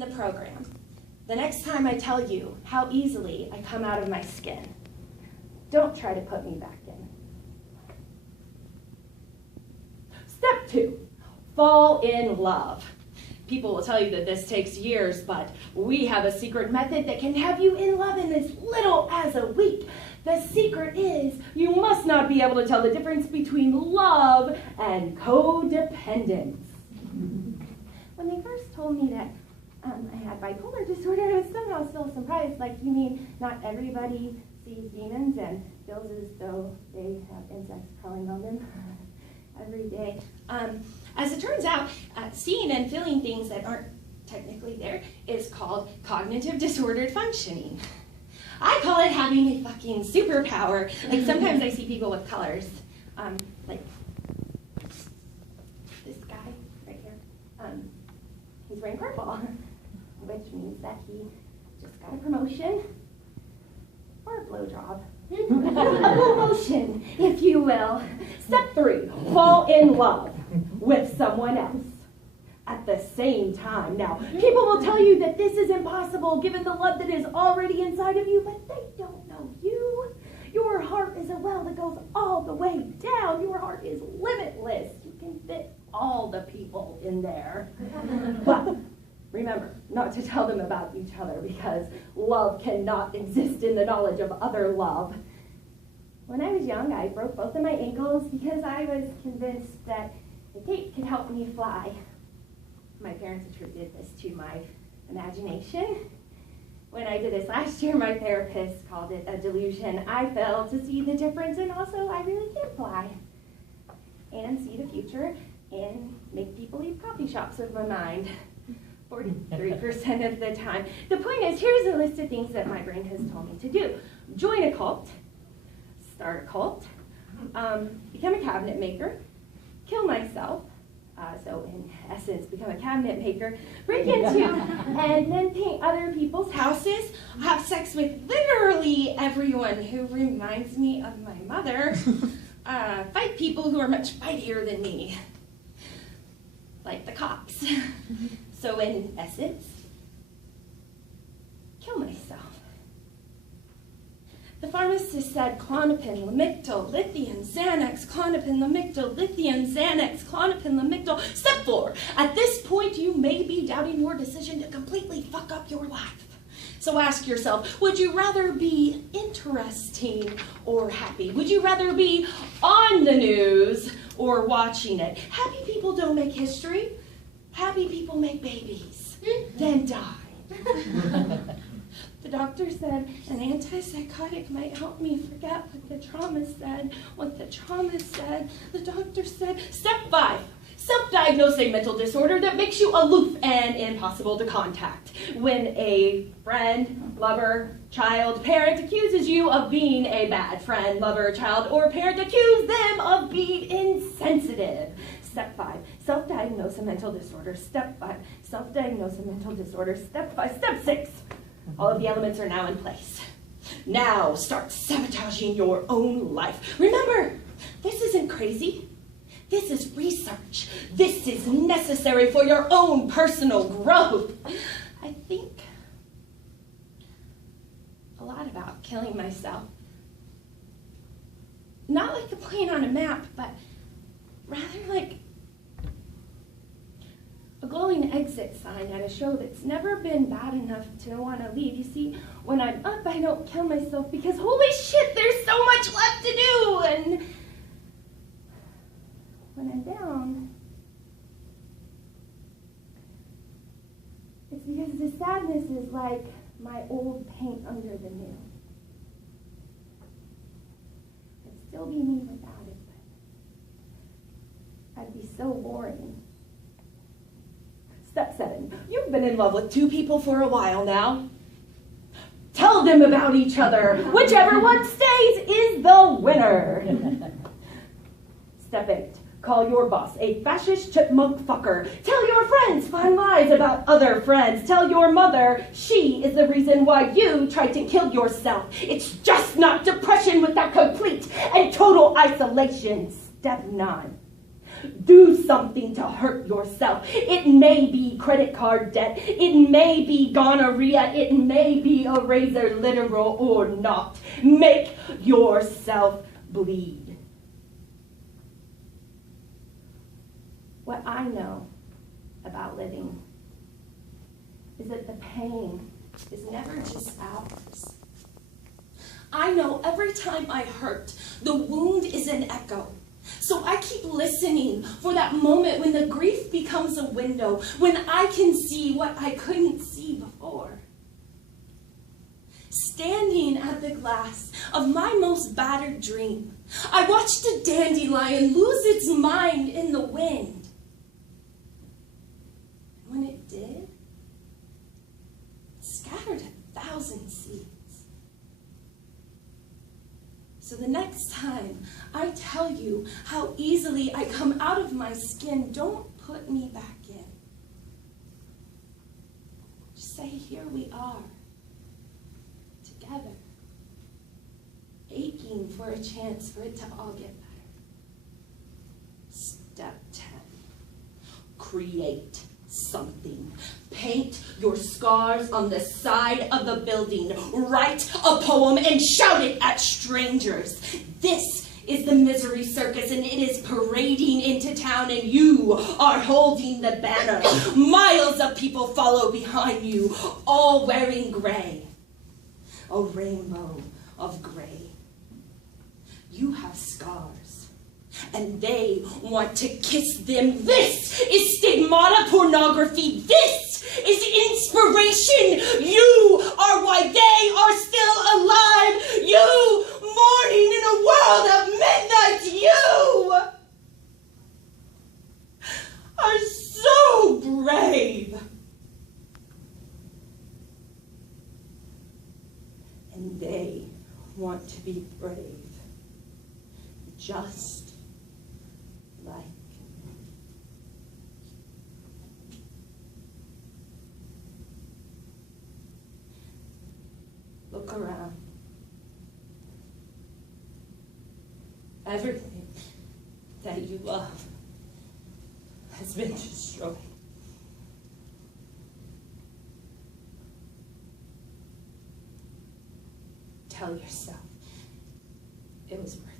in the program, the next time I tell you how easily I come out of my skin, don't try to put me back in. Step 2, fall in love. People will tell you that this takes years, but we have a secret method that can have you in love in as little as a week. The secret is you must not be able to tell the difference between love and codependence. When they first told me that I had bipolar disorder, I was somehow still surprised. Like, you mean not everybody sees demons and feels as though they have insects crawling on them every day? As it turns out, seeing and feeling things that aren't technically there is called cognitive disordered functioning. I call it having a fucking superpower. Like, sometimes I see people with colors, like this guy right here. He's wearing purple, which means that he just got a promotion or a blowjob. A promotion, if you will. Step 3, fall in love with someone else at the same time. Now, people will tell you that this is impossible given the love that is already inside of you, but they don't know you. Your heart is a well that goes all the way down. Your heart is limitless. You can fit all the people in there. But remember not to tell them about each other, because love cannot exist in the knowledge of other love. When I was young, I broke both of my ankles because I was convinced that a cape could help me fly. My parents attributed this to my imagination. When I did this last year, my therapist called it a delusion. I failed to see the difference, and also I really can fly and see the future and make people leave coffee shops with my mind 43% of the time. The point is, here's a list of things that my brain has told me to do. Join a cult, start a cult, become a cabinet maker, kill myself, so in essence, become a cabinet maker, break into and then paint other people's houses, have sex with literally everyone who reminds me of my mother, fight people who are much fightier than me, like the cops. So in essence, kill myself. The pharmacist said Klonopin, Lamictal, Lithium, Xanax, Klonopin, Lamictal, Lithium, Xanax, Klonopin, Lamictal. Step 4. At this point, you may be doubting your decision to completely fuck up your life. So ask yourself, would you rather be interesting or happy? Would you rather be on the news or watching it? Happy people don't make history. Happy people make babies, then die. The doctor said an antipsychotic might help me forget what the trauma said. What the trauma said, the doctor said. Step 5, self-diagnose a mental disorder that makes you aloof and impossible to contact. When a friend, lover, child, parent accuses you of being a bad friend, lover, child, or parent, accuse them of being insensitive. Step 5, self-diagnose a mental disorder. Step 5, self-diagnose a mental disorder. Step 5, step 6. All of the elements are now in place. Now start sabotaging your own life. Remember, this isn't crazy. This is research. This is necessary for your own personal growth. I think a lot about killing myself. Not like the plane on a map, but rather like a glowing exit sign at a show that's never been bad enough to want to leave. You see, when I'm up, I don't kill myself because holy shit, there's so much left to do. And when I'm down, it's because the sadness is like my old paint under the new. I'd still be me without it, but I'd be so boring. Step 7. You've been in love with 2 people for a while now. Tell them about each other. Whichever one stays is the winner. Step 8. Call your boss a fascist chipmunk fucker. Tell your friends fun lies about other friends. Tell your mother she is the reason why you tried to kill yourself. It's just not depression without complete and total isolation. Step 9. Do something to hurt yourself. It may be credit card debt. It may be gonorrhea. It may be a razor, literal or not. Make yourself bleed. What I know about living is that the pain is never just ours. I know every time I hurt, the wound is an echo. So I keep listening for that moment when the grief becomes a window, when I can see what I couldn't see before. Standing at the glass of my most battered dream, I watched a dandelion lose its mind in the wind. And when it did, it scattered 1,000 seeds. So the next time I tell you how easily I come out of my skin, don't put me back in. Just say, here we are, together, aching for a chance for it to all get better. Step 10, create something. Paint your scars on the side of the building. Write a poem and shout it at strangers. This is the misery circus, and it is parading into town, and you are holding the banner. Miles of people follow behind you, all wearing gray. A rainbow of gray. You have scars, and they want to kiss them. This is stigmata pornography. This is inspiration. You are why they are still alive. You mourning in a world of midnight. You are so brave. And they want to be brave. Just like look around. Everything that you love has been destroyed. Tell yourself it was worth it.